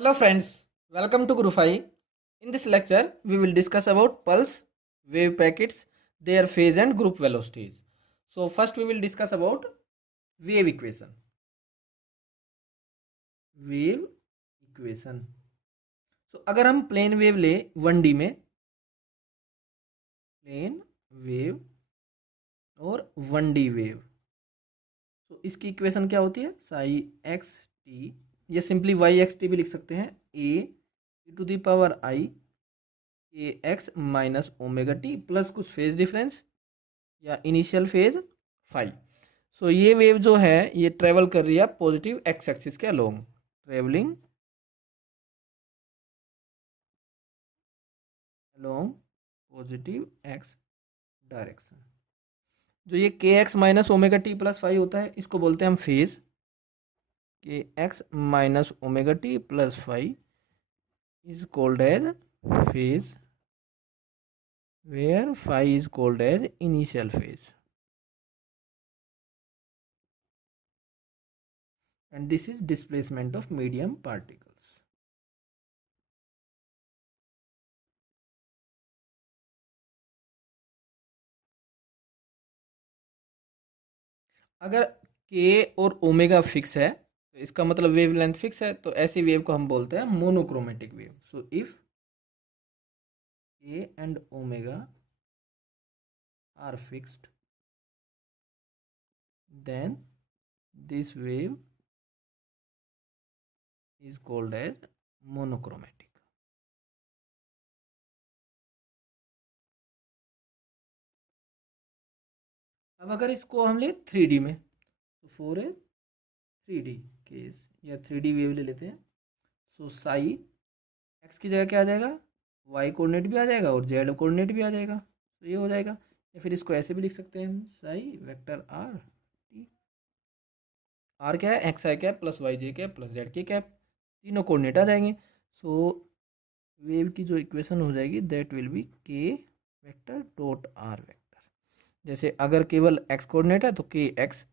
Hello friends, welcome to Gurufai. In this lecture, we will discuss about pulse, wave packets, their phase and group velocities. So first we will discuss about wave equation. Wave equation. So अगर हम plane wave ले 1D में, plane wave और 1D wave, तो इसकी equation क्या होती है? साई एक्स टी, ये सिंपली वाई एक्स टी भी लिख सकते हैं, a to the power i a x minus omega t plus कुछ फेज डिफरेंस या इनिशियल फेज फाइव। सो ये वेव जो है ये ट्रेवल कर रही है पॉजिटिव एक्स एक्सिस के along, travelling along positive x direction. जो ये k x minus omega t plus phi होता है इसको बोलते हैं हम फेज, के x minus omega t plus five is called as phase, where phi is called as initial phase, and this is displacement of medium particles. अगर के और ओमेगा फिक्स है तो इसका मतलब वेव लेंथ फिक्स है, तो ऐसी वेव को हम बोलते हैं monochromatic wave. So if k and omega are fixed then this wave is called as monochromatic. अब अगर इसको हम ले 3D में तो फॉर ए 3D केस या 3D वेव ले लेते हैं. सो साई एक्स की जगह क्या आ जाएगा? वाई कोऑर्डिनेट भी आ जाएगा और जेड कोऑर्डिनेट भी आ जाएगा, तो ये हो जाएगा. या फिर इसको ऐसे भी लिख सकते हैं हम, psi vector r t. R क्या है? X i cap plus y j cap plus z k cap, तीनों कोऑर्डिनेट आ जाएंगे. सो वेव की जो इक्वेशन हो जाएगी that will be k vector dot r vector. जैसे अगर केवल एक्स कोऑर्डिनेट है तो k x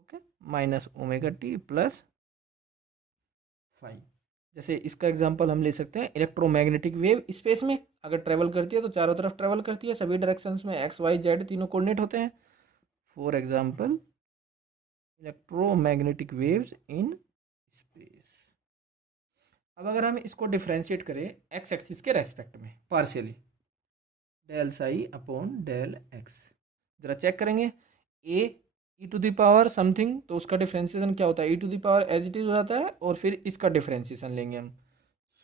okay minus omega t plus five. जैसे इसका एग्जांपल हम ले सकते हैं, इलेक्ट्रोमैग्नेटिक वेव स्पेस में अगर ट्रेवल करती है तो चारों तरफ ट्रेवल करती है, सभी डायरेक्शंस में एक्स वाई जेड तीनों कोऑर्डिनेट होते हैं. For example electromagnetic waves in space. अब अगर हम इसको डिफ्रेंशिएट करें एक्स एक्सिस के रेस्पेक्ट में partially, del psi upon del x, जरा चेक करेंगे. A e to the power something, तो उसका डिफ्रेंशिएशन क्या होता है? E to the power as it is हो जाता है और फिर इसका डिफ्रेंशिएशन लेंगे हम.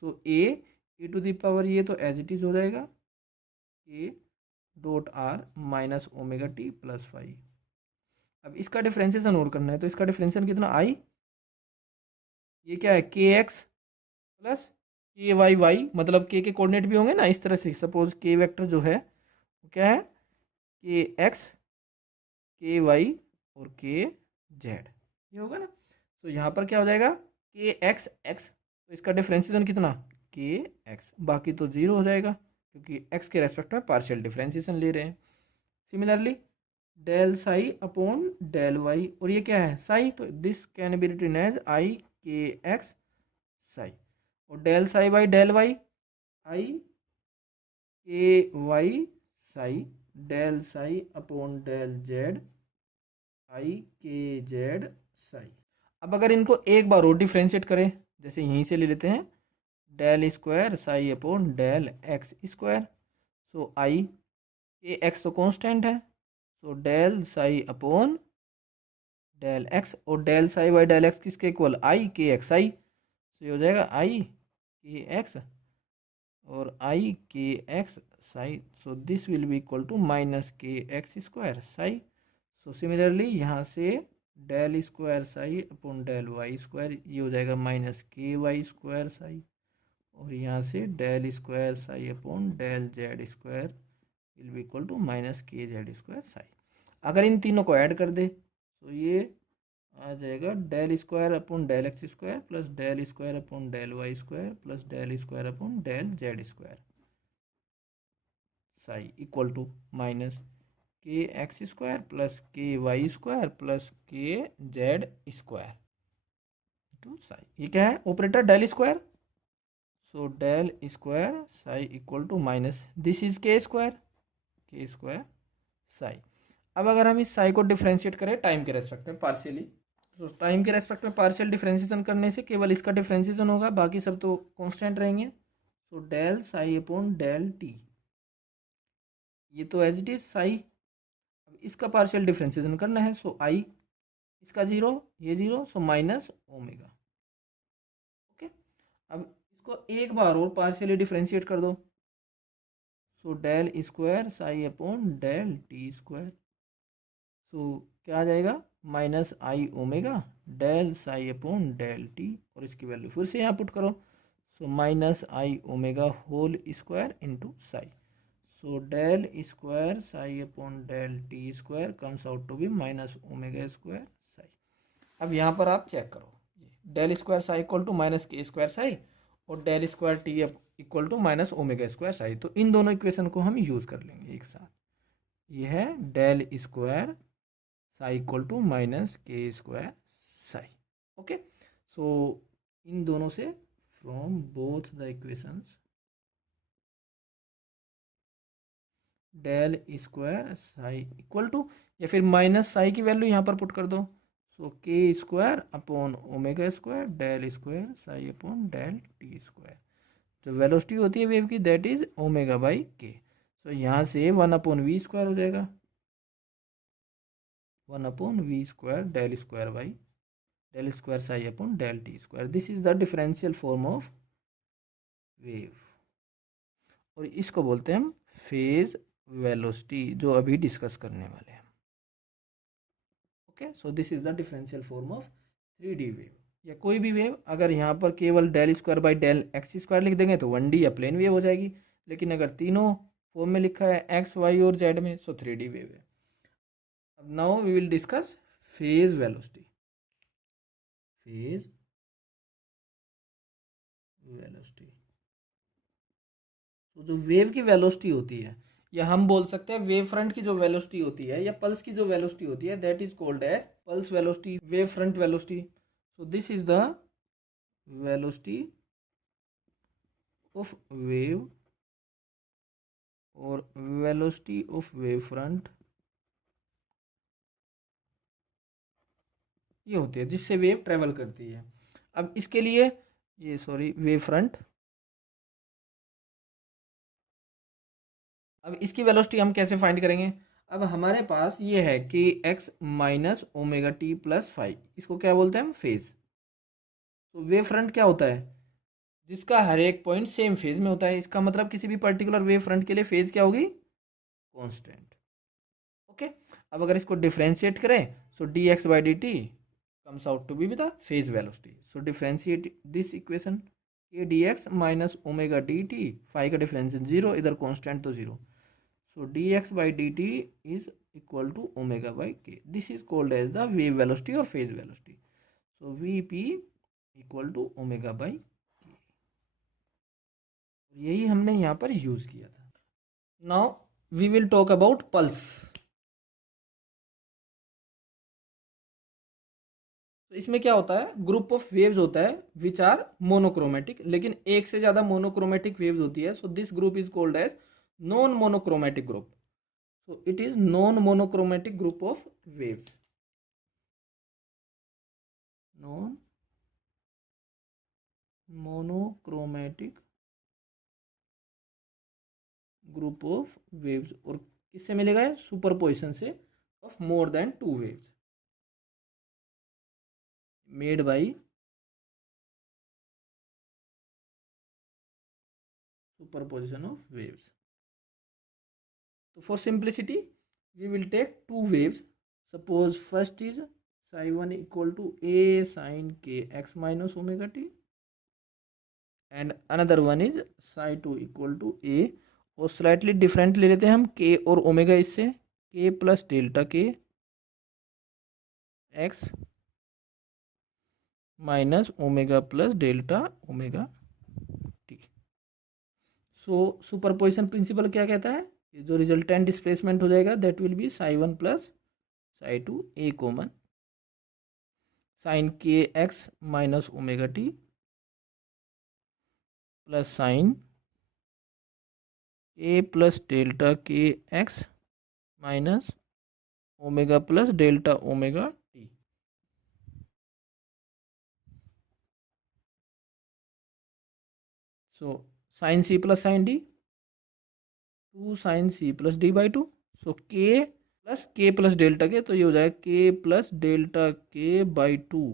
So a e to the power ये तो एज इट इज हो जाएगा ए dot are minus omega t plus five. अब इसका डिफ्रेंशिएशन और करना है तो इसका डिफ्रेंशिएशन कितना? आई, ये क्या है? के x plus k Y Y, मतलब के कोऑर्डिनेट भी होंगे ना इस तरह से. सपोज के वेक्टर जो है वो क्या है? के एक्स के वाई और के जेड, ये होगा ना. तो यहाँ पर क्या हो जाएगा? के एक्स एक्स, तो इसका डिफ्रेंशिएशन कितना? के एक्स, बाकी तो जीरो हो जाएगा क्योंकि एक्स के रेस्पेक्ट में पार्शियल डिफ्रेंशिएशन ले रहे हैं. Similarly del psi upon del y, और ये क्या है? साई, तो this can be written as i k x psi. और del psi by del y i k y psi, del psi upon del z i k z Sai. अब अगर इनको एक बार और डिफ्रेंशिएट करें, जैसे यहीं से ले लेते हैं, del square psi upon del x square. So i k x तो कांस्टेंट है, so del psi upon del x, और del psi by del x किसके इक्वल? आई के एक्स आई. तो ये हो जाएगा आई के एक्स और i k x psi. So this will be equal to minus k x square psi. So similarly यहाँ से del square psi upon del y square, ये हो जाएगा माइनस के वाई स्क्वायर साई. और यहाँ से del square psi upon del z square will be equal to minus k z square psi. अगर इन तीनों को ऐड कर दे तो ये आ जाएगा del square upon del x square plus del square upon del y square plus del square upon del z square psi equal to minus k x square plus k y square plus k z square to psi. ये क्या है? Operator del square. So del square psi equal to minus this is k square psi. अब अगर हम इस साई को differentiate करें time के रेस्पेक्ट में पार्शियली, तो टाइम के रेस्पेक्ट में पार्शियल डिफ्रेंशिएशन करने से केवल इसका डिफ्रेंशिएशन होगा, बाकी सब तो कांस्टेंट रहेंगे। So del psi upon del t, ये तो एज इट इज साई। अब इसका पार्शियल डिफ्रेंशिएशन करना है, सो आई इसका जीरो, ये zero, so minus omega. Okay, अब इसको एक बार और पार्शियली डिफ्रेंशिएट कर दो, so del square psi upon del t square. So क्या आ जाएगा, minus i omega del psi upon del t, और इसकी वैल्यू फिर से यहाँ पुट करो, so minus i omega whole square into psi. So del square psi upon del t square comes out to be minus omega square psi. अब यहाँ पर आप चेक करो, del square psi equal to minus k square psi और del square t equal to minus omega square psi, तो इन दोनों equation को हम यूज़ कर लेंगे एक साथ। ये है del square psi equal to minus k square psi. Okay, so इन दोनों से from both the equations del square psi equal to, या फिर माइनस साई की वैल्यू यहाँ पर पुट कर दो, so k square upon omega square del square psi upon del t square. जो वेलोसिटी होती है वेव की दैट इज ओमेगा बाई के। सो यहाँ से 1/v² हो जाएगा, 1/v² del square by del square psi upon del t square. This is the differential form of wave, और इसको बोलते हैं हम फेज वेलोसिटी, जो अभी डिस्कस करने वाले हैं। Okay, so this is the differential form of 3D wave, या कोई भी वेव अगर यहाँ पर केवल del square by del x square लिख देंगे तो 1D या प्लेन वेव हो जाएगी, लेकिन अगर तीनों फॉर्म में लिखा है एक्स वाई और जेड में, सो 3D वेव है। अब now we will discuss phase velocity. Phase velocity, तो जो वेव की वेलोसिटी होती है, या हम बोल सकते हैं वेव फ्रंट की जो वेलोसिटी होती है, या पल्स की जो वेलोसिटी होती है, that is called as pulse velocity, wave front velocity. So this is the velocity of wave और वेलोसिटी ऑफ वेव फ्रंट, ये होती है जिससे वेव ट्रेवल करती है। अब इसके लिए ये सॉरी वेव फ्रंट, अब इसकी वेलोसिटी हम कैसे फाइंड करेंगे। अब हमारे पास ये है कि x minus omega t plus five, इसको क्या बोलते हैं हम, फेज। तो वेव फ्रंट क्या होता है, जिसका हर एक पॉइंट सेम फेज में होता है। इसका मतलब किसी भी पर्टिकुलर वेव फ्रंट के लिए फेज क्या होगी, कांस्टेंट। ओके, अब अगर इसको डिफरेंशिएट करें, so d x by d t comes out to be with the phase velocity. So differentiate this equation, k dx minus omega dt, phi का differentiation 0, इधर constant तो 0, so dx by dt is equal to omega by k. This is called as the wave velocity or phase velocity. So vp equal to omega by k, यही हमने यहाँ पर use किया था। Now we will talk about pulse. तो इसमें क्या होता है, ग्रुप ऑफ वेव्स होता है विच आर मोनोक्रोमेटिक, लेकिन एक से ज्यादा मोनोक्रोमेटिक वेव्स होती है। So this group is called as non monochromatic group. So it is non monochromatic group of waves, non monochromatic group of waves, और किससे मिलेगा, सुपरपोजिशन से of more than two waves made by superposition of waves. So for simplicity we will take two waves. Suppose first is psi1 equal to a sin k x minus omega t, and another one is psi2 equal to a, और slightly different ले लेते हैं हम k और omega, इससे k plus delta k x minus omega plus delta omega t। So superposition principle क्या कहता है, जो रिजल्टेंट डिस्प्लेसमेंट हो जाएगा that will be psi1 plus psi2 a common sine k x minus omega t plus sine a plus delta k x minus omega plus delta omega t. So sine C plus sine d, 2 sign C plus D by 2। So K plus delta K, तो ये हो जाएगा K plus delta के by 2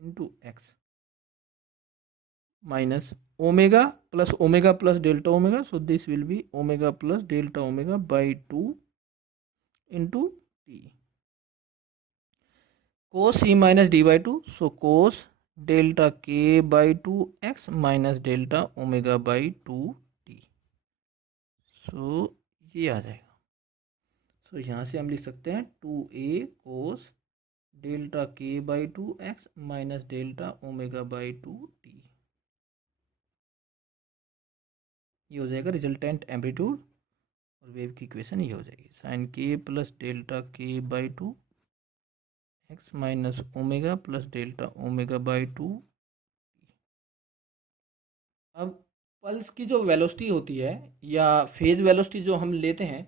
into X minus omega plus delta omega. So this will be omega plus delta omega by 2 into T. Cos C minus D by 2, so cos delta के by 2 x minus delta omega by 2 T. So ये आ जाएगा। सो यहाँ से हम लिख सकते हैं 2a कोस डेल्टा के by 2 x minus delta omega by 2 T. ये हो जाएगा रिजल्टेंट एम्पलीट्यूड, और वेव की इक्वेशन ये हो जाएगी साइन के प्लस डेल्टा के by 2 x minus omega plus delta omega by 2। अब पल्स की जो वेलोसिटी होती है या फेज वेलोसिटी जो हम लेते हैं,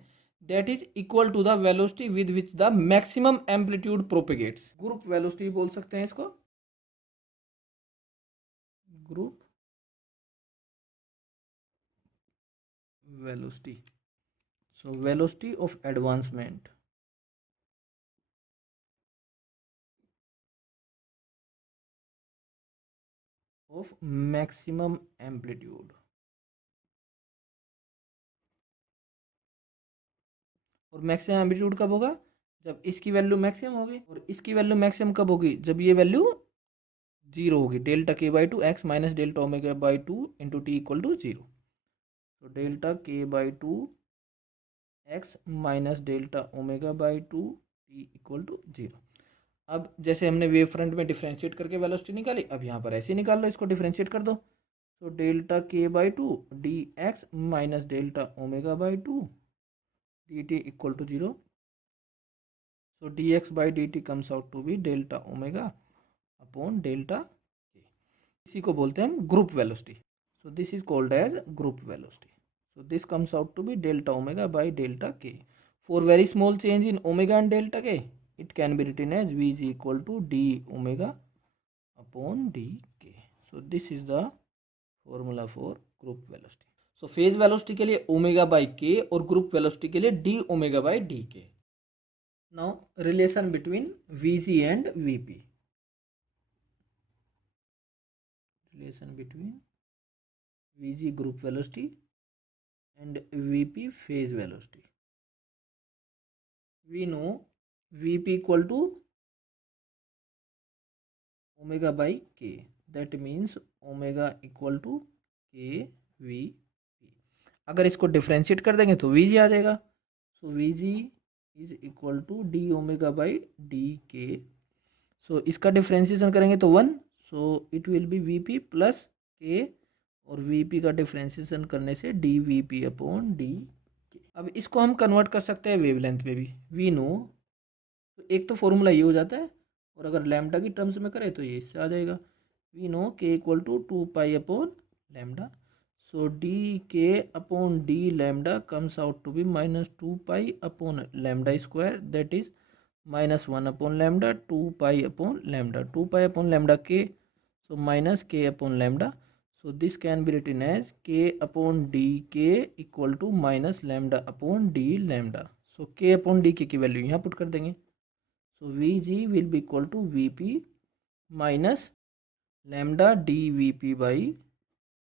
that is equal to the velocity with which the maximum amplitude propagates. Group velocity बोल सकते हैं इसको, group velocity. So velocity of advancement of maximum amplitude. और मैक्सिमम एम्पलीट्यूड कब होगा? जब इसकी वैल्यू मैक्सिमम होगी, और इसकी वैल्यू मैक्सिमम कब होगी? जब ये वैल्यू जीरो होगी, डेल्टा के by 2 x minus delta omega by 2 into t equal to 0। तो डेल्टा के by 2 x minus delta omega by 2 t equal to 0। अब जैसे हमने वेव फ्रंट में डिफ्रेंशिएट करके वेलोसिटी निकाली, अब यहाँ पर ऐसे निकाल लो, इसको डिफ्रेंशिएट कर दो। तो डेल्टा के by 2 d x minus delta omega by 2 d t equal to 0। So d x by d t comes out to be delta omega upon delta k. इसी को बोलते हैं हम group velocity. So this is called as group velocity. So this comes out to be delta omega by delta k. For very small change in omega and delta k, it can be written as v is equal to d omega upon dk. So this is the formula for group velocity. So phase velocity के लिए omega by k और group velocity के लिए d omega by dk. Now relation between vg and vp. Relation between vg group velocity and vp phase velocity. We know vp equal to omega by k, that means omega equal to k vp. अगर इसको differentiate कर देंगे तो vg आ जाएगा। So vg is equal to d omega by D के। So इसका differentiation करेंगे तो 1, so it will be vp plus k, और vp का डिफ्रेंशिएशन करने से D we p upon d. अब इसको हम कन्वर्ट कर सकते हैं वेवलेंथ पे भी। वी नो, तो एक तो फॉर्मूला ये हो जाता है, और अगर लैम्डा की टर्म्स में करें तो ये इससे आ जाएगा। We know K equal to 2 pi upon lambda. So D K upon D lambda comes out to be minus 2 pi upon lambda square, that is minus 1 upon lambda 2 pi upon lambda, 2 pi upon lambda K, so minus K upon lambda. So this can be written as k upon dk equal to minus lambda upon d lambda. So k upon dk की value यहाँ put कर देंगे। So vg will be equal to vp minus lambda dvp by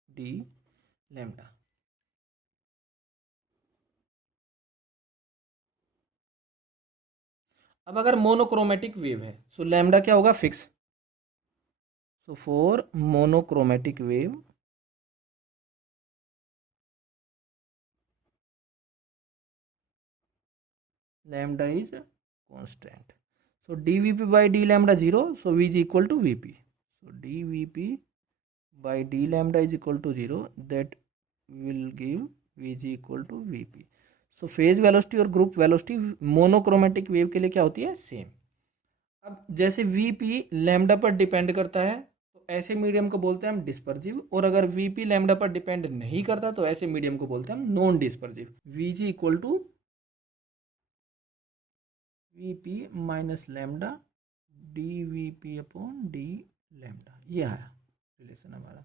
d lambda. अब अगर monochromatic wave है, सो lambda क्या होगा? Fix. So for monochromatic wave lambda is constant. So dvp by d lambda 0, so v is equal to vp. So dvp by d lambda is equal to 0, that will give v is equal to vp. So phase velocity और group velocity monochromatic wave के लिए क्या होती है? Same. अब जैसे vp lambda पर depend करता है, तो ऐसे मीडियम को बोलते हैं हम डिस्पर्सिव, और अगर वीपी लैम्डा पर डिपेंड नहीं करता तो ऐसे मीडियम को बोलते हैं हम non dispersive. Vg equal to vp minus lambda d VP upon D lambda, ये आया रिलेशन हमारा।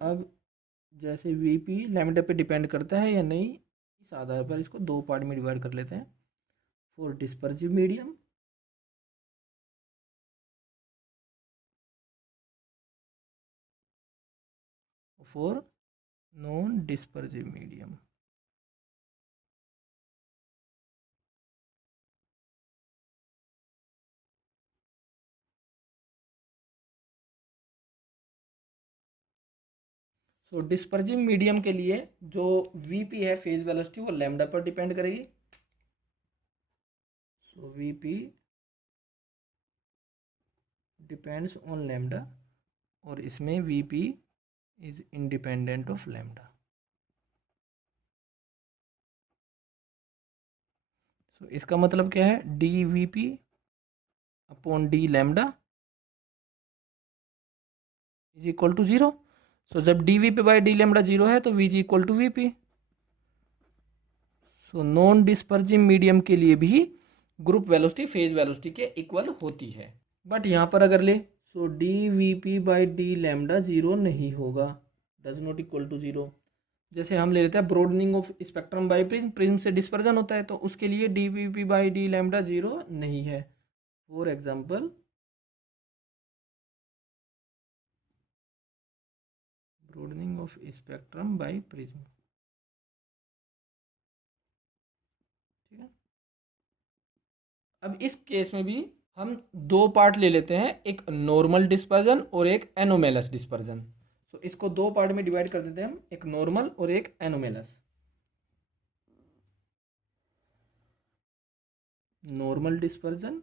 अब जैसे वीपी लैम्डा पे डिपेंड करता है या नहीं, इस आधार पर इसको दो पार्ट में डिवाइड कर लेते हैं। For dispersive medium for non dispersive medium. So dispersive medium के लिए जो वीपी है फेज वेलोसिटी वो लैम्डा पर डिपेंड करेगी। So VP depends on lambda, और इसमें VP is independent of lambda. So इसका मतलब क्या है, D VP upon D lambda is equal to zero. So जब D we P by D lambda zero है तो V G equal to V P. So non dispersive medium के लिए भी ग्रुप वेलोसिटी फेज वेलोसिटी के equal होती है। But यहाँ पर अगर ले so D we P by D lambda zero नहीं होगा, does not equal to zero. जैसे हम ले लेते हैं broadening of spectrum by prism, prism से डिस्पर्जन होता है, तो उसके लिए D we P by D lambda zero नहीं है। For example broadening of spectrum by prism, ठीक है। अब इस केस में भी हम दो पार्ट ले लेते हैं, एक नॉर्मल डिस्पर्जन और एक एनोमेलस डिस्पर्जन। तो इसको दो पार्ट में डिवाइड कर देते हैं हम, एक नॉर्मल और एक एनोमेलस। नॉर्मल डिस्पर्जन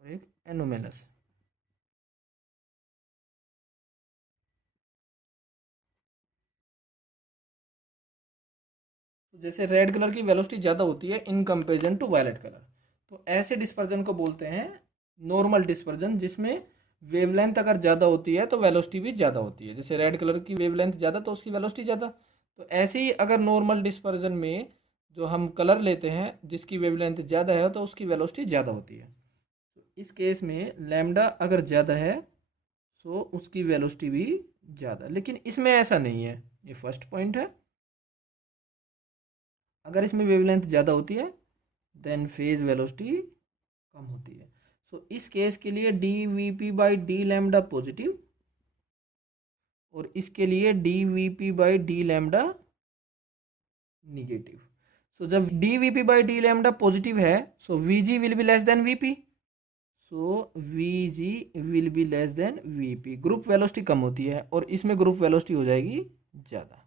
और एक एनोमेलस। तो जैसे रेड कलर की वेलोसिटी ज़्यादा होती है in comparison to violet colour, तो ऐसे डिस्पर्जन को बोलते हैं नॉर्मल डिस्पर्जन, जिसमें वेवलेंथ अगर ज़्यादा होती है तो वेलोसिटी भी ज़्यादा होती है। जैसे रेड कलर की वेवलेंथ ज़्यादा तो उसकी वेलोसिटी ज़्यादा। तो ऐसे ही अगर नॉर्मल डिस्पर्जन में जो हम कलर लेते हैं जिसकी वेवलेंथ ज़्यादा है तो उसकी वेलोसिटी ज़्यादा होती है। तो इस केस में लैम्डा अगर ज़्यादा है तो उसकी वेलोसिटी भी ज़्यादा, लेकिन इसमें ऐसा नहीं है। ये फर्स्ट पॉइंट है, अगर इसमें वेवलेंथ ज़्यादा होती है देन फेज वेलोसिटी कम होती है। सो इस केस के लिए D we P by D lambda positive, और इसके लिए D we P by D lambda negative. So जब D we P by D lambda positive है so V G will be less than V P. So V G will be less than V P, group velocity कम होती है और इसमें group velocity हो जाएगी ज़्यादा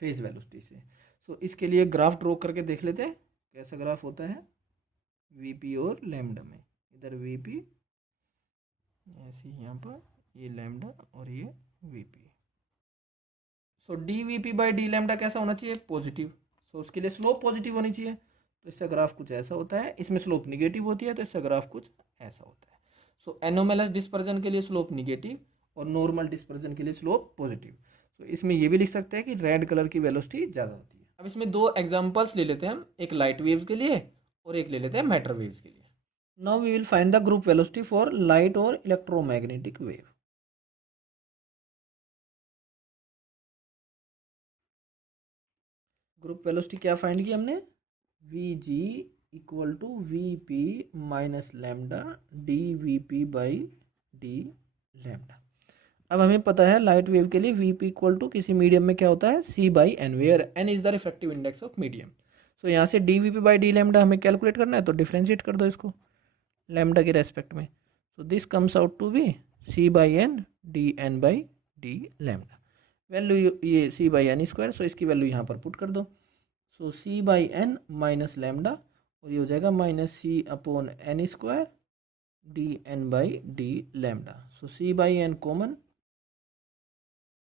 फेज वेलोसिटी से। सो इसके लिए ग्राफ ड्रॉ करके देख लेते हैं कैसा ग्राफ होता है वीपी और लैम्डा में। इधर वीपी ऐसे यहाँ पर, ये लैम्डा और ये VP. So D VP by D lambda कैसा होना चाहिए, पॉजिटिव। सो उसके लिए स्लोप पॉजिटिव होनी चाहिए, तो इसका ग्राफ कुछ ऐसा होता है। इसमें स्लोप निगेटिव होती है तो इसका ग्राफ कुछ ऐसा होता है। सो एनोमेलस डिस्पर्जन के लिए स्लोप निगेटिव और नॉर्मल डिस्पर्जन के लिए स्लोप पॉजिटिव। तो इसमें ये भी लिख सकते हैं कि रेड कलर की वेलोसिटी ज़्यादा होती है। अब इसमें दो एग्जाम्पल्स ले लेते हैं हम, एक लाइट वेव्स के लिए और एक ले लेते हैं मैटर वेव्स के लिए। Now we will find the group velocity for light और इलेक्ट्रोमैग्नेटिक वेव। ग्रुप वेलोसिटी क्या फाइंड की हमने, V G equal to V P minus lambda D we P by D lambda. अब हमें पता है लाइट वेव के लिए वी पी इक्वल टू किसी मीडियम में क्या होता है, C by N, where N is the refractive index of medium. तो यहाँ से D we P by D lambda हमें कैलकुलेट करना है, तो डिफ्रेंशिएट कर दो इसको लैम्डा के रेस्पेक्ट में। So this comes out to be c by n d N by D lambda. Value ये c by n square, so इसकी वैल्यू यहाँ पर पुट कर दो। So c by n minus lambda, और ये हो जाएगा minus c upon n square d N by D lambda. So c by n common,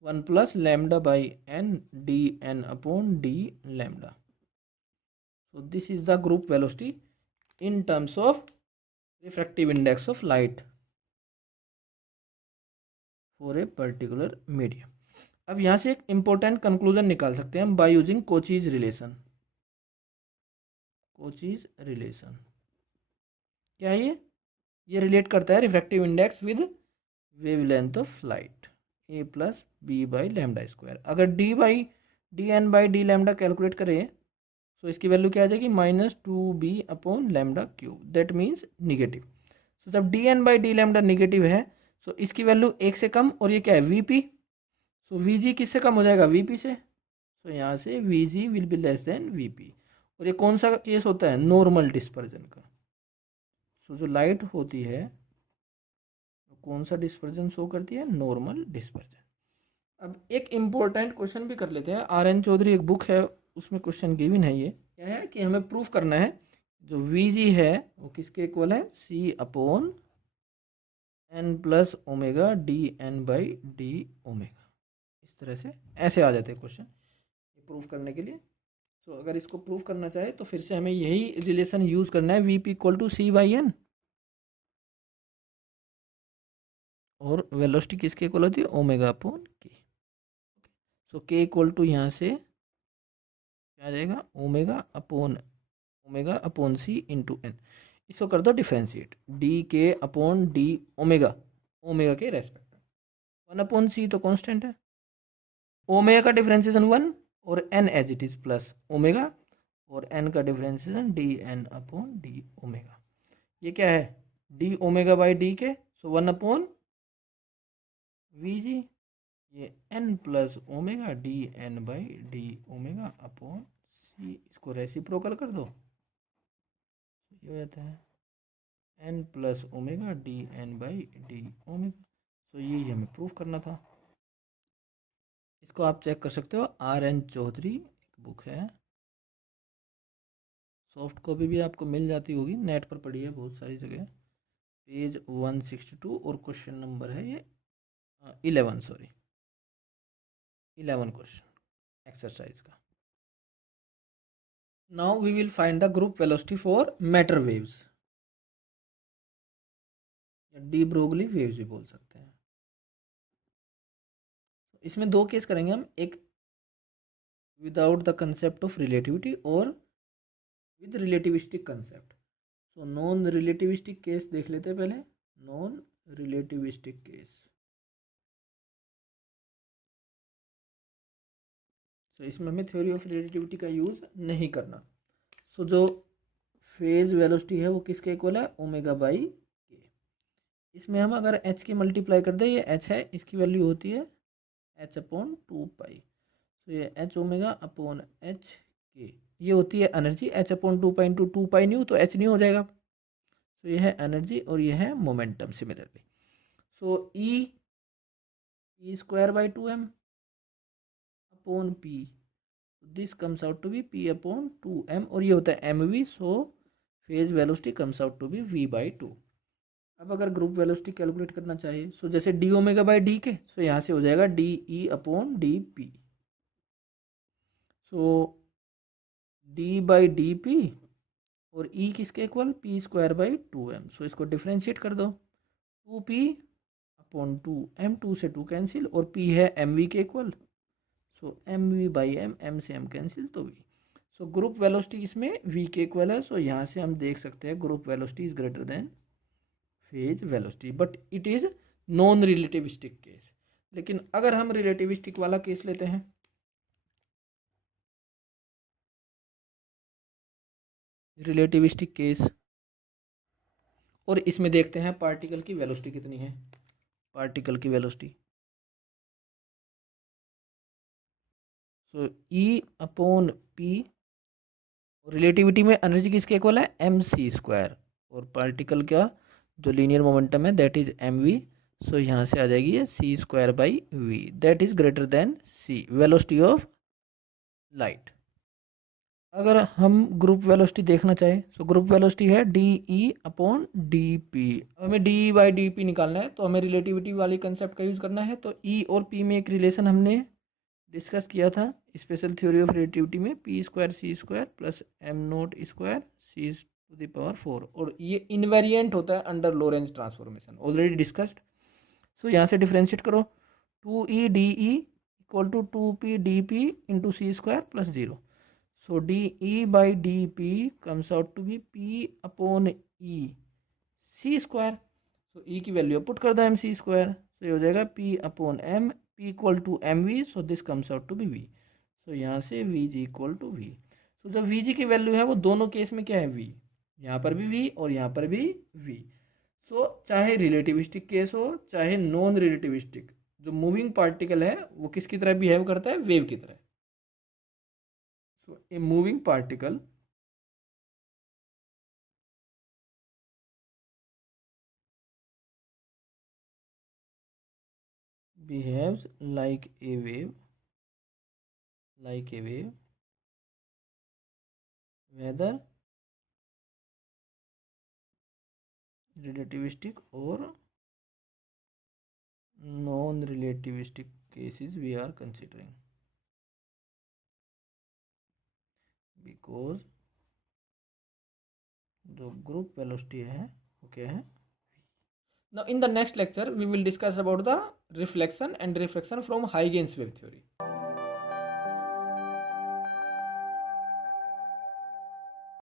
1 plus lambda by n d N upon D lambda. So this is the group velocity in terms of refractive index of light for a particular medium. अब यहाँ से एक important conclusion निकाल सकते हैं हम by using Cauchy's relation. Cauchy's relation क्या है ये रिलेट करता है refractive index with wavelength of light a plus B by lambda square. अगर D N by D lambda calculate करें तो इसकी वैल्यू क्या आ जाएगी -2b upon lambda cube. That means negative. तो जब D N by D lambda negative है तो इसकी वैल्यू 1 से कम, और ये क्या है वीपी. सो वीजी किससे कम हो जाएगा वीपी से. तो यहाँ से vg will be less than vp. और ये कौन सा केस होता है नॉर्मल डिस्पर्जन का. सो जो लाइट होती है कौन सा डिस्पर्जन शो करती है नॉर्मल डिस्पर्जन. अब एक इम्पोर्टेंट क्वेश्चन भी कर लेते हैं. आर.एन. चौधरी एक बुक है उसमें क्वेश्चन गिवन है. ये क्या है कि हमें प्रूफ करना है जो वीजी है वो किसके इक्वल है C upon N plus omega D N by D omega. इस तरह से ऐसे आ जाते हैं क्वेश्चन प्रूफ करने के लिए. तो अगर इसको प्रूफ करना चाहे तो फिर से हमें यही रिलेशन यूज करना है v P equal to c by n. और वेलोसिटी किसके इक्वल होती है ओमेगा अपॉन के. सो के इक्वल टू यहाँ से क्या आ जाएगा ओमेगा अपॉन सी इंटू एन. इसको कर दो differentiate D K upon D omega के रेस्पेक्ट में. 1 अपॉन सी तो कांस्टेंट है. ओमेगा का डिफ्रेंशिएशन 1 और N as it is plus omega, और एन का differentiation D N upon D omega. ये क्या है डी ओमेगा बाई डी के. So 1 upon V G. ये N plus omega D N by D omega upon C. इसको reciprocal कर दो. ये हो जाता है N plus omega D N by D omega. तो यही हमें प्रूफ करना था. इसको आप चेक कर सकते हो. आर.एन. चौधरी एक बुक है. सॉफ्ट कॉपी भी आपको मिल जाती होगी नेट पर पड़ी है बहुत सारी जगह. पेज 162 और क्वेश्चन नंबर है ये 11 क्वेश्चन एक्सरसाइज का. Now we will find the group velocity for matter waves या डी ब्रोगली वेव्स भी बोल सकते हैं. इसमें दो केस करेंगे हम. एक without the concept of relativity और with relativistic concept. So non relativistic case देख लेते हैं पहले. Non relativistic case. तो इसमें हमें थ्योरी ऑफ रिलेटिविटी का यूज नहीं करना. सो जो फेज वेलोसिटी है वो किसके इक्वल है ओमेगा बाई के. इसमें हम अगर एच की मल्टीप्लाई कर दें, ये एच है, इसकी वैल्यू होती है एच अपॉन 2 पाई. तो ये एच ओमेगा अपॉन एच के ये होती है energy. H upon 2 pi into 2 pi nu तो एच न्यू हो जाएगा. तो ये है एनर्जी और ये है momentum similarly. So e square by 2m upon p. This comes out to be p upon 2m और ये होता है m we. So phase velocity comes out to be v by 2. अब अगर ग्रुप वेलोसिटी कैलकुलेट करना चाहिए सो जैसे D omega by D के, सो यहाँ से हो जाएगा D E upon D P. So D by D P और ई किसके equal P square by 2m. सो इसको डिफ्रेंशिएट कर दो 2p अपॉन 2m. 2 से 2 कैंसिल और p है mv के equal. So mv by m से m कैंसिल तो v. सो ग्रुप वेलोसिटी इसमें v के इक्वल है. सो यहाँ से हम देख सकते हैं group velocity is greater then phase velocity. But it is non relativistic case. लेकिन अगर हम रिलेटिविस्टिक वाला केस लेते हैं, रिलेटिविस्टिक केस, और इसमें देखते हैं पार्टिकल की वेलोसिटी कितनी है. पार्टिकल की velocity so E upon P. Relativity में एनर्जी किसके इक्वल है एम सी स्क्वायर, और पार्टिकल का जो लीनियर मोमेंटम है that is M we. So यहाँ से आ जाएगी ये C square by V that is greater than C velocity of light. अगर हम ग्रुप वेलोसिटी देखना चाहें तो ग्रुप वेलोसिटी है D E upon D P. हमें D E by D P निकालना है तो हमें रिलेटिविटी वाली कंसेप्ट का यूज़ करना है. तो ई और पी में एक रिलेशन हमने डिस्कस किया था स्पेशल थ्योरी ऑफ रिलेटिविटी में, P square C square plus M naught square C to the power 4, और ये इनवेरिएंट होता है under Lorentz transformation, already discussed. So यहाँ से डिफ्रेंशिएट करो, 2e D E equal to 2p D P into C square plus 0। So D E by D P comes out to be p upon E C square. So E की value put कर दो M C square, तो ये हो जाएगा p upon M, p equal to M we, so this comes out to be v। So यहाँ से V G equal to V. So जो वी जी की वैल्यू है वो दोनों केस में क्या है v, यहाँ पर भी v और यहाँ पर भी v। सो चाहे रिलेटिविस्टिक केस हो चाहे नॉन रिलेटिविस्टिक, जो मूविंग पार्टिकल है वो किसकी तरह बिहेव करता है, वेव की तरह। So a moving particle behaves like a wave, whether relativistic or non-relativistic cases we are considering, because जो ग्रुप वेलोसिटी है वो क्या है। Now in the next lecture we will discuss about the reflection and refraction from Huygens wave theory.